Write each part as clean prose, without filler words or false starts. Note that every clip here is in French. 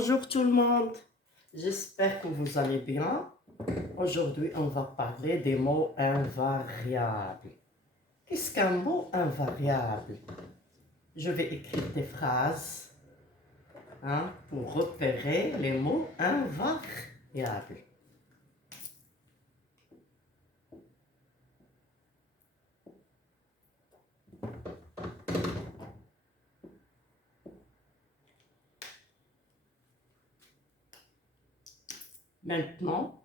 Bonjour tout le monde, j'espère que vous allez bien. Aujourd'hui, on va parler des mots invariables. Qu'est-ce qu'un mot invariable? Je vais écrire des phrases pour repérer les mots invariables. Maintenant,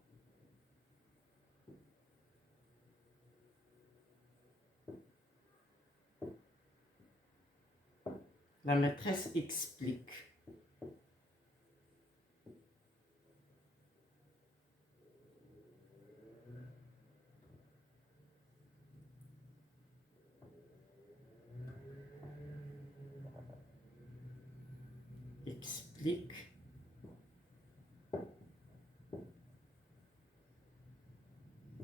la maîtresse explique. Explique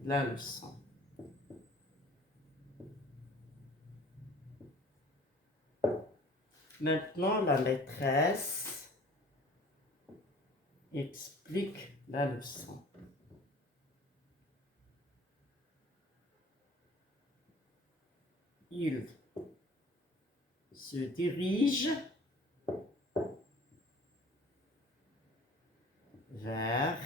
la leçon. Maintenant, la maîtresse explique la leçon. Il se dirige vers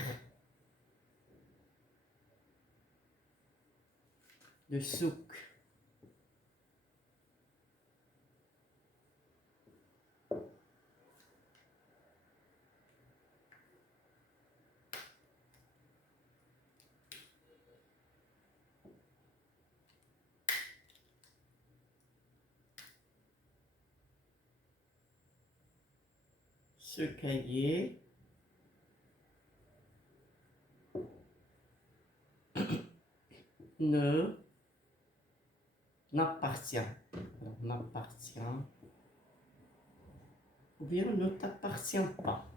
le souk. Ce cahier ne n'appartient, n'appartient ou bien ne t'appartient pas.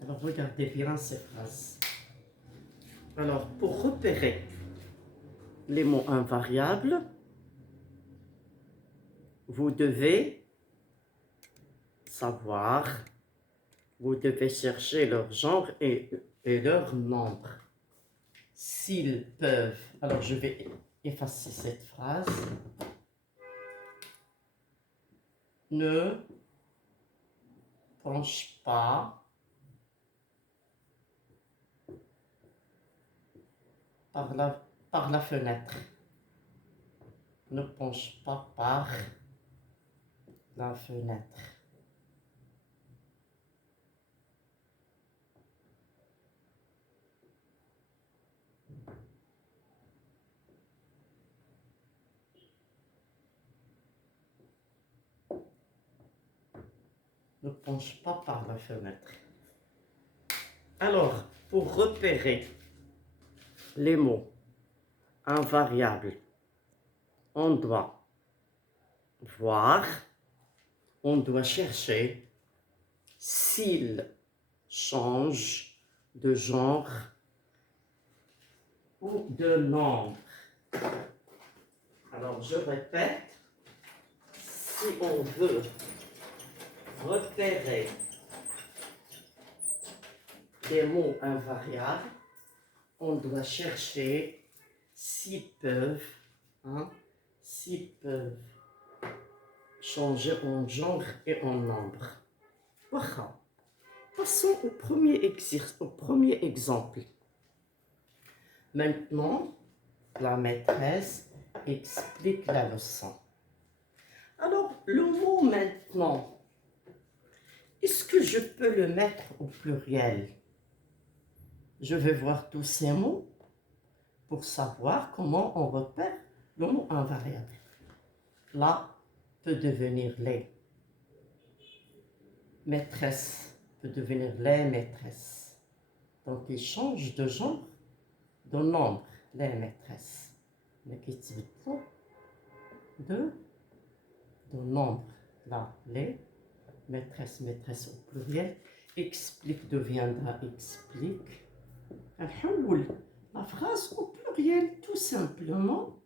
Alors regardez bien ces phrases. Alors pour repérer les mots invariables, vous devez savoir, vous devez chercher leur genre et leur nombre. S'ils peuvent, alors je vais effacer cette phrase. Ne penche pas par la fenêtre. Ne penche pas par la fenêtre. Ne penche pas par la fenêtre. Alors, pour repérer les mots invariables, on doit voir, on doit chercher s'ils changent de genre ou de nombre. Alors, je répète, si on veut repérer des mots invariables, on doit chercher s'ils peuvent, s'ils peuvent changer en genre et en nombre. Voilà. Passons au premier exemple. Maintenant, la maîtresse explique la leçon. Alors, le mot maintenant, est-ce que je peux le mettre au pluriel? Je vais voir tous ces mots pour savoir comment on repère le mot invariable. La peut devenir les. Maîtresse peut devenir les maîtresses. Donc, il change de genre, de nombre, les maîtresses. Mais qu'est-ce que de nombre. Là, les maîtresses, maîtresses au pluriel. Explique deviendra explique. نحول la phrase au pluriel tout simplement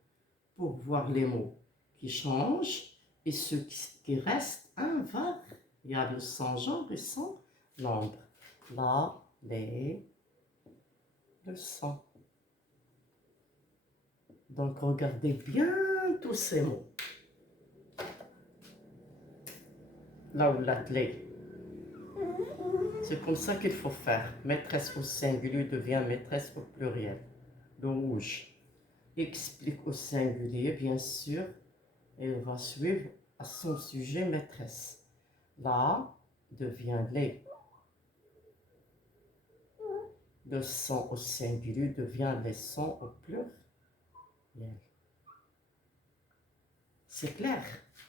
pour voir les mots qui changent et ceux qui restent invariables sans genre et sans nombre. Là, les, le sang. Donc regardez bien tous ces mots. Là où la clé. C'est comme ça qu'il faut faire. Maîtresse au singulier devient maîtresse au pluriel. Le rouge explique au singulier, bien sûr, et il va suivre à son sujet maîtresse. Là devient les. Le sang au singulier devient les sons au pluriel. C'est clair?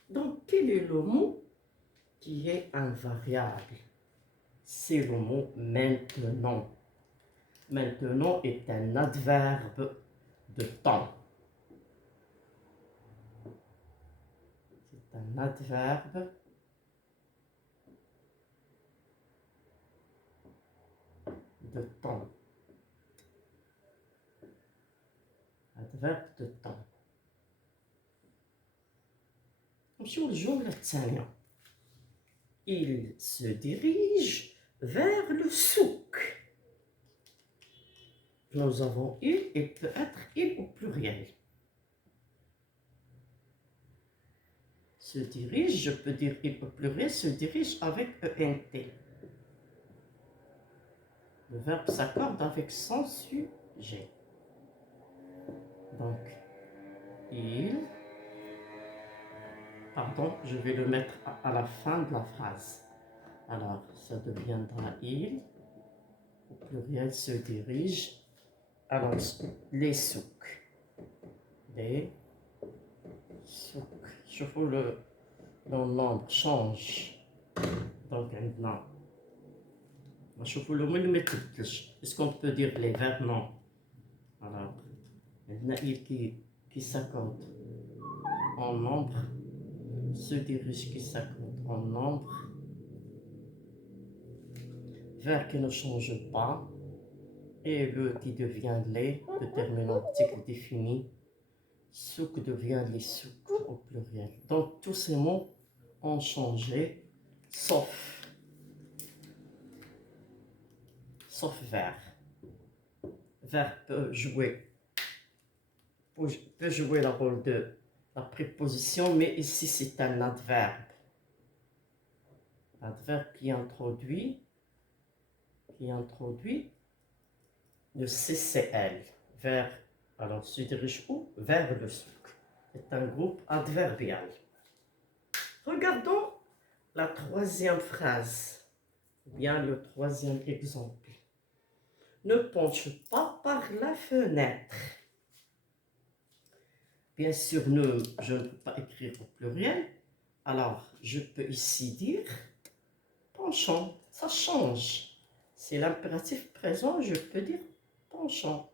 Donc, quel est le mot qui est invariable? C'est le mot maintenant. Maintenant est un adverbe de temps. C'est un adverbe de temps. Adverbe de temps. نمشيو للجملة الثانية. Il se dirige vers le souk. Nous avons il et peut être il au pluriel. Se dirige, je peux dire il au pluriel, se dirige avec ENT. Le verbe s'accorde avec son sujet. Donc, il, pardon, je vais le mettre à la fin de la phrase. Alors, ça deviendra il, au pluriel se dirige. Alors, les souks. Les souks. Je trouve le nombre change. Donc, maintenant, je trouve le mot est-ce qu'on peut dire les verbes? Non. Alors, maintenant, il qui s'accorde en nombre, se dirige qui s'accorde en nombre, verbe qui ne change pas, et le qui devient les, déterminant article défini, souk devient les souks au pluriel. Donc tous ces mots ont changé, sauf verbe. Verbe peut jouer le rôle de la préposition, mais ici c'est un adverbe. Adverbe qui introduit le CCL, vers, alors se dirige où? Vers le souk. C'est un groupe adverbial. Regardons la troisième phrase, ou bien le troisième exemple. Ne penche pas par la fenêtre. Bien sûr, je ne peux pas écrire au pluriel, alors je peux ici dire penchant, ça change. C'est l'impératif présent, je peux dire penchant.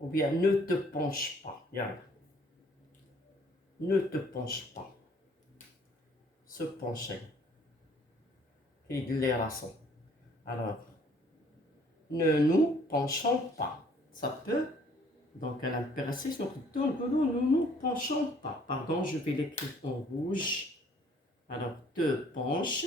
Ou bien ne te penche pas. Regarde. Ne te penche pas. Se pencher. Et de les raisons. Alors, ne nous penchons pas. Ça peut, donc à l'impératif, donc nous ne nous penchons pas. Pardon, je vais l'écrire en rouge. Alors, te penche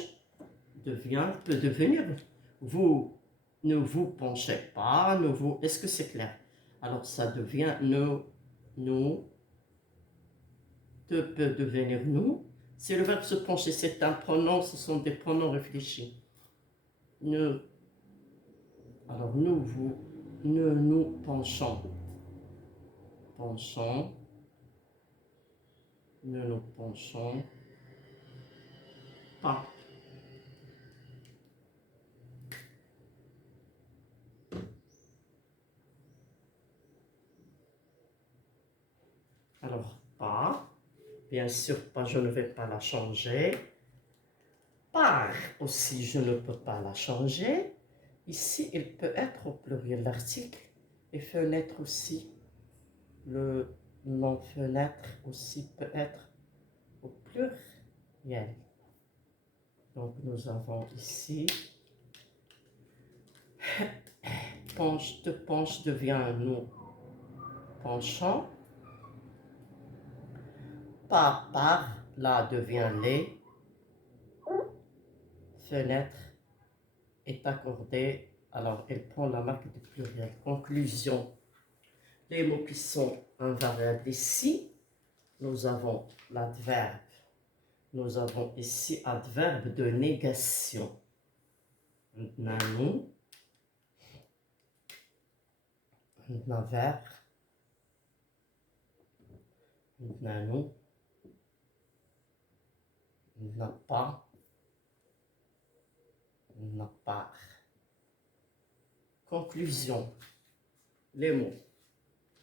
peut devenir vous. Ne vous penchez pas, est-ce que c'est clair? Alors ça devient nous, te peut devenir nous. C'est le verbe se pencher, c'est un pronom, ce sont des pronoms réfléchis. Alors ne nous penchons. Ne nous penchons pas. Alors, pas, bien sûr, pas, je ne vais pas la changer. Par aussi, je ne peux pas la changer. Ici, il peut être au pluriel l'article et fenêtre aussi. Le nom fenêtre aussi peut être au pluriel. Donc, nous avons ici, penche, de penche devient un nous penchant. Par, là devient les. Fenêtre est accordée, alors elle prend la marque du pluriel. Conclusion, les mots qui sont invariables ici, nous avons l'adverbe. Nous avons ici adverbe de négation. Nanou, naver, nanou, n'a pas, n'a pas. Conclusion, les mots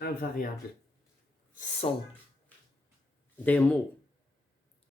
invariables sont des mots